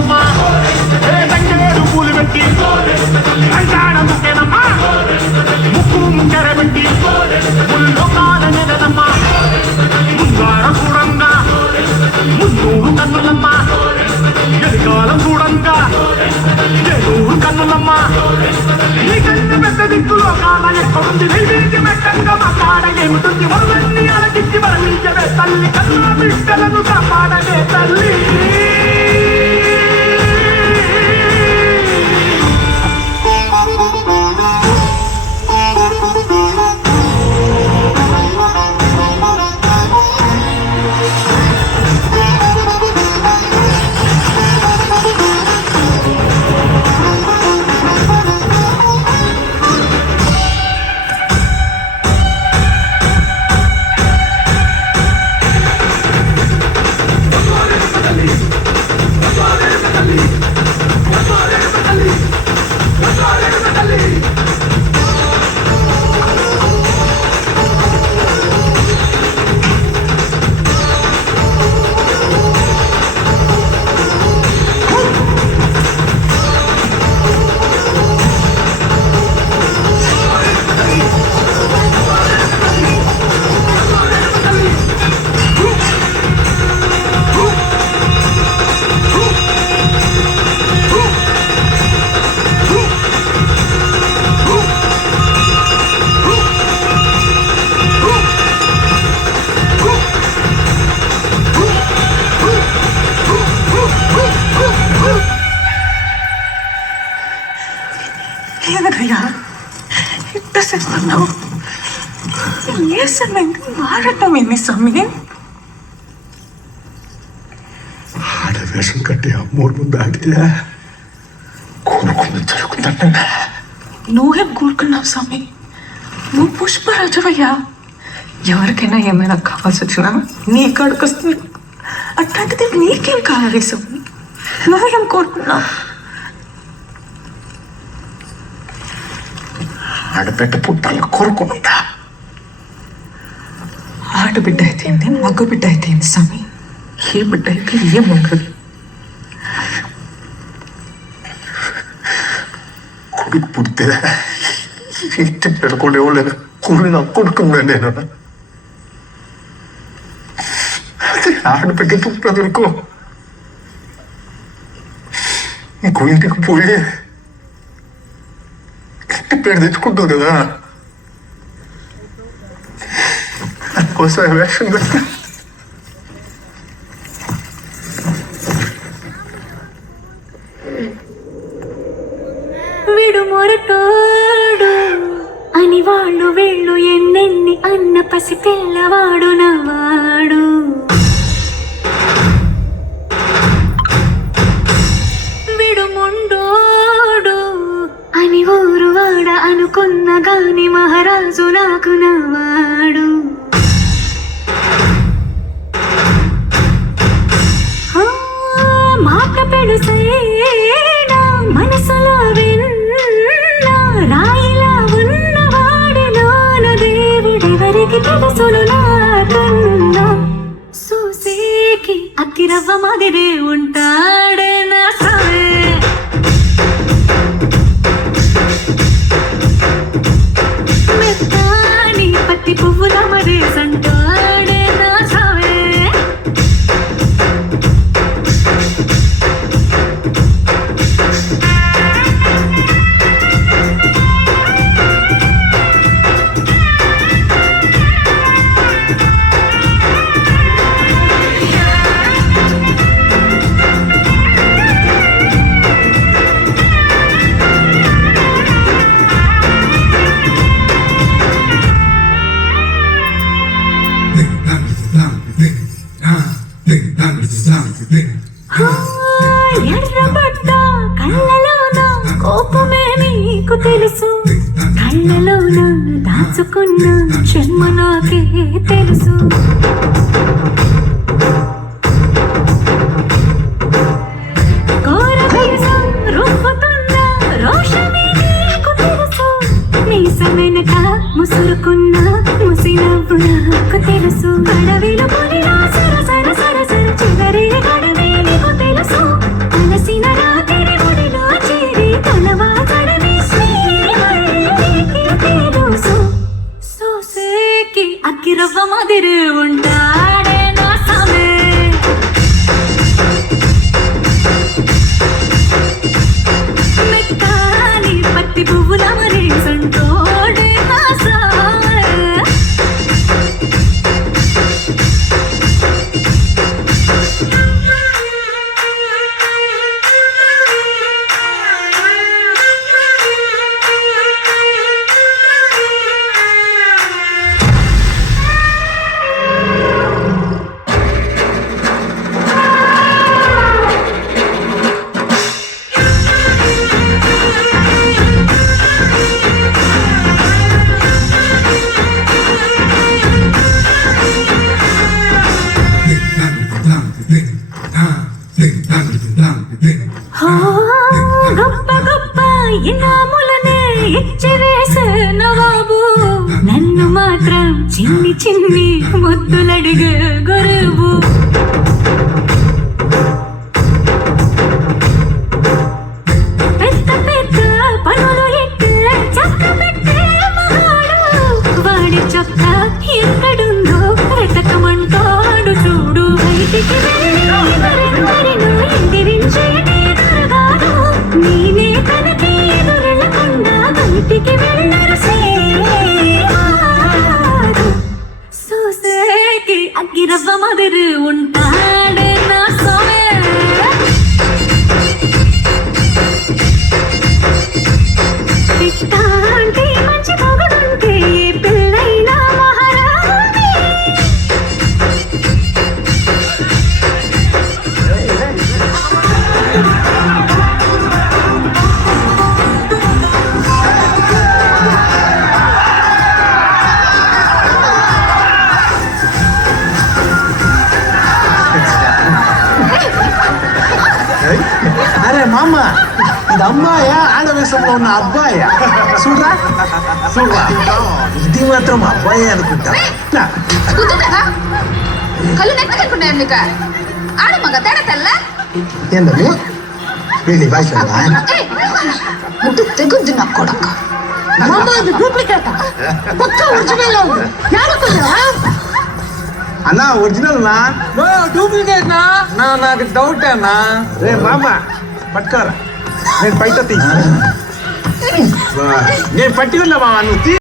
కన్నులమ్మా తంగేరు పూలు పెట్టి కంటాడ ముక్కేనమ్మా ముక్కు ముంచెరబెట్టి ముల్లో కాల నెలనమ్మా ముంగార చూడంగా మున్నూరు కన్నులమ్మా ఎలికాలం చూడంగా ఏలూరు కన్నులమ్మా ఈ కన్ను పెద్ద దిక్కులో కాల ఎక్కడుంది నైవేద్యం ఎక్కంగా మా కాడ ఏమిటుంది వరులన్నీ అలకించి వరమించవే తల్లి కన్నా బిడ్డలను కాపాడవే తల్లి ఏదయ్యా ఇంత చేస్తున్నావు ఏ సమయం మారటం ఏంది స్వామి ఆడవేషం కట్టి అమ్మోరు ముందు ఆడితే కోరుకుని జరుగుతుందంట నువ్వేం కోరుకున్నావు స్వామి నువ్వు పుష్పరాజవయ్యా ఎవరికైనా ఏమైనా కావాల్సి వచ్చినా నీ కాడికి వస్తుంది అట్లాంటిది నీకేం కావాలి స్వామి నువ్వేం కోరుకున్నావు ఆడబిడ్డ పుట్టాలని కోరుకుంటా ఆడబిడ్డ అయితేంది మగ బిడ్డ అయితేంది స్వామి ఏ బిడ్డ అయితే ఏముండదు కొడుకు పుడితే ఇంటి పెట్టుకునే వాళ్ళు కూలి నా కొడుకున్నా నేను ఆడబిడ్డ పుట్టదనుకో ఇంకో ఇంటికి పోయి పేరు తెచ్చుకుంటావు కదా కోసం వేషం వేస్తా విడు మొరటోడు అని వాళ్ళు వీళ్ళు ఎన్నెన్ని అన్న పసి పిల్లవాడు నవాడు విడు మొండోడు అని ఊరు వాడ అనుకున్న గాని మహారాజు నాకు నవాడు మాట పెడుసైనా మనసులో విన్నా రాయిలా ఉన్నవాడిలోన దేవుడెవరికి తెలుసును నాకన్నా చూసేకి అక్కిరవ్వ మాదిరే ఉంటాడే నా సాయే మెత్తాని పత్తి పువ్వుల మరే సంటాడే నా సాయే ఎర్రబడ్డ కళ్ళలోన కోపమే నీకు తెలుసు కళ్ళలోన దాచుకున్న జన్మ నాకే తెలుసు కోరమీసం రూపుతున్న రోషమే నీకు తెలుసు మీసమెనక ముసురుకున్న ముసినవ్వు నాకు తెలుసు అడవిలో పొలినా సర సర సర సర చివరి గడవే నీకు తెలుసు అలసి గొప్ప గొప్ప ఇనాములనే ఇచ్చి వేసే నవాబు నన్ను మాత్రం చిన్ని చిన్ని ముద్దులడిగే గొరువు పెద్ద పెద్ద పనులు ఎట్టే చక్క పెట్టే మగాడు వాడి చొక్క ఎక్కడుందో వెతకమంటాడు చూడు బయటికి వెళ్ళి మరెందరినో ఎదిరించేటి దొరగాడు నేనే తనకి ఎదురులకుండా బయటికి వెళ్ళరు సేవాడు సూసేకి అగ్గిరవ్వ మదిరి ఉంటాడే నా సోమే ఇట్టాంటి మంచి పొగడుంటే ఏ పిల్లైనా మహారాణి అరే మామ ఇది అమ్మాయా ఆడవేశంలో ఉన్న అబ్బాయా చూడరా చూడరా ఇది మాత్రం అబ్బాయి అనుకుంటా గుర్తుందా కళ్ళు నెక్కలేకున్నాయి నీకు ఆడ మగ తేడా తెల్ల ఏంటది వీళ్ళ భాష ముట్టు తెగుద్దు నా కొడక డూప్లికేట్ పక్క ఒరిజినల్ అన్నా ఒరిజినల్ నా డూప్లికేట్ నా నాకు డౌట్ అన్నా రే మామ పట్టుకోరా నేను బయట తీ నేను పట్టుకున్నా మామ నువ్వు